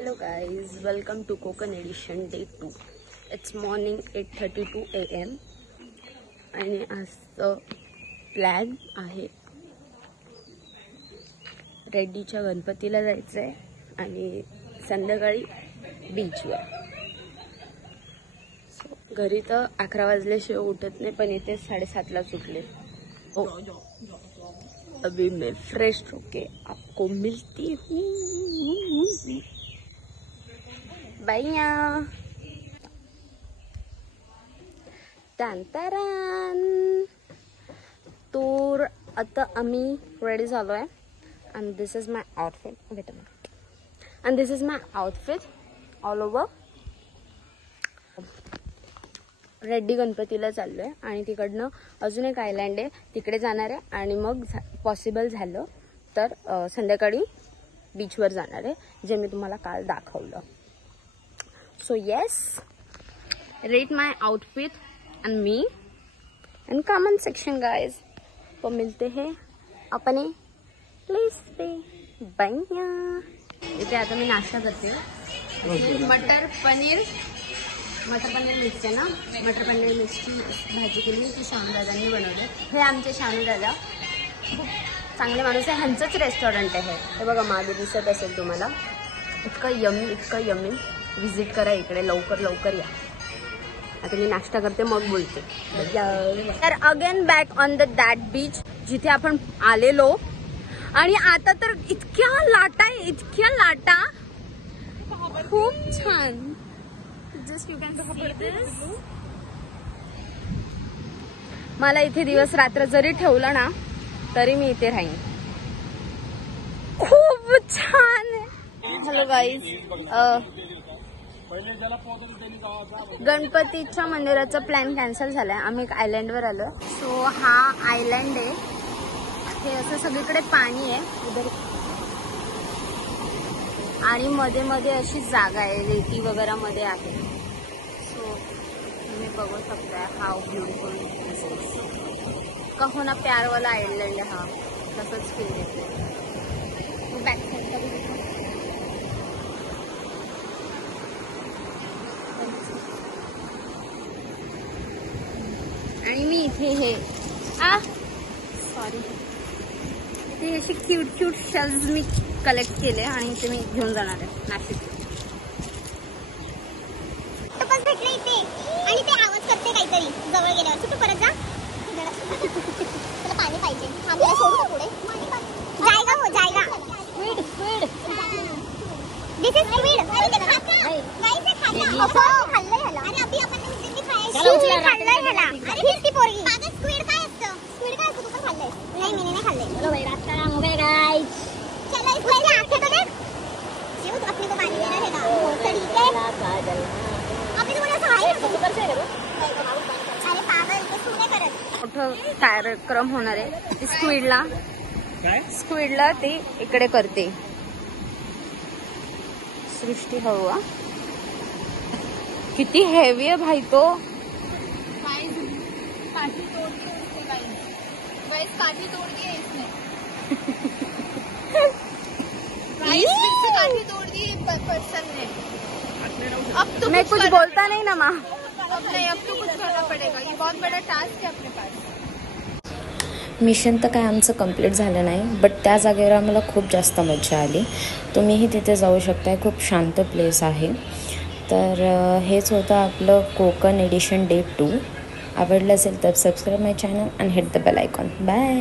Hello guys, welcome to Kokan Edition Day 2. It's morning 8:32 AM आणि आजचं plan आहे रेड्डीच्या गणपतीला जायचं आहे आणि संध्याकाळी बीचवर. घरी तर 11 वाजल्याशिवाय उठत नाही, पण इथे 7:30ला उठले. अभी मैं फ्रेश होके आपको मिलती हूँ. बाया तांतारान. तर आता आम्ही रेडी झालो आहे and this is my outfit. Wait a minute. And this is my outfit all over. Reddy गणपतीला चाललोय आणि तिकडनं अजून एक आयलँड आहे, तिकडे जाणार आहे आणि मग पॉसिबल झालं तर संध्याकाळी बीचवर जाणार आहे, जे मी तुम्हाला काल दाखवलं. So yes, rate my outfit and me and comment section guys. तो मिलते हैं अपने प्लेस पे. बाय. इथे आता मी नाश्ता करते. मटर पनीर मिक्स आहे ना, मटर पनीर मिक्सची भाजी केली ती शानूदादांनी बनवली. हे आमचे शानूदादा खूप चांगले माणूस आहे, ह्यांचंच रेस्टॉरंट आहे हे बघा, मागे दिसत असेल तुम्हाला. इतकं यम्मी. विजिट करा इकडे, लवकर या. आता मी नाश्ता करते मग बोलते. तर again back on the that beach जिथे आपण आलेलो, आणि आता तर इतक्या लाटा खूप छान. Just you can see this. मला इथे दिवस रात्र जरी ठेवलं ना तरी मी इथे राहीन. खूप छान आहे. हॅलो गाईज, गणपतीच्या मंदिराचा प्लॅन कॅन्सल झालाय. आम्ही एक आयलँडवर आलोय. सो हा आयलँड आहे, हे असं सगळीकडे पाणी आहे उधर, आणि मध्ये मध्ये अशी जागा आहे, रेती वगैरे मध्ये आहे. सो तुम्ही बघू शकता हाऊ ब्युटिफुल दिस इज. कहो ना प्यार वाला आयलँड आहे हा, तसंच फील येते. बॅक साईडला आणि मी इथे हे सॉरी इथे असे क्यूट शेल्स मी कलेक्ट केले आणि इथे मी घेऊन जाणार आहे नाशिक. भेटले इथे आणि ते आवाज करते काहीतरी जवळ गेल्यावर. तू परत जा, तुला पाणी पाहिजे. आम्हाला सोडू पुढे जायगा हो जायगा. Squid this is squid. Guys हे खाल्लं खाल्लंय ह्याला. आणि अभी आपण उद्याची खायची खाल्लंय ह्याला. अरे ती पोरगी माझं स्क्विड काय असतं तू पण खाल्लंय? नाही मी नाही खाल्लंय. चलो भाई रात का काम हो गया गाइस. चलो इस पहले आंखें तो देख. क्यों तो अपने को पानी देना है ना, तरीके आपने तो बोला था है सुपर से करो. अरे पागल, तो तू नाही करत. मोठं कार्यक्रम होणार आहे स्क्विडला ते इकडे करते सृष्टी. हवा किती हेवी आहे भाई. तो काठी तोड़ दी उसने गाइस, काठी तोड़ दी है इसने. काठी तोड़ दी पर्सन ने. अब तो मैं कुछ बोलता नहीं ना माँ. अब तो कुछ करना पड़ेगा, ये बहुत बड़ा टास्क है अपने पास. मिशन तर काय आमचं कंप्लीट झालं नाही, बट त्या जागेवर आम्हाला खूप जास्त मजा आली. तुम्हीही तिथे जाऊ शकताय, खूप शांत प्लेस आहे. तर हेच होतं आपलं कोकण एडिशन डे 2. आवडलं असेल तर subscribe my channel and hit the bell icon. Bye.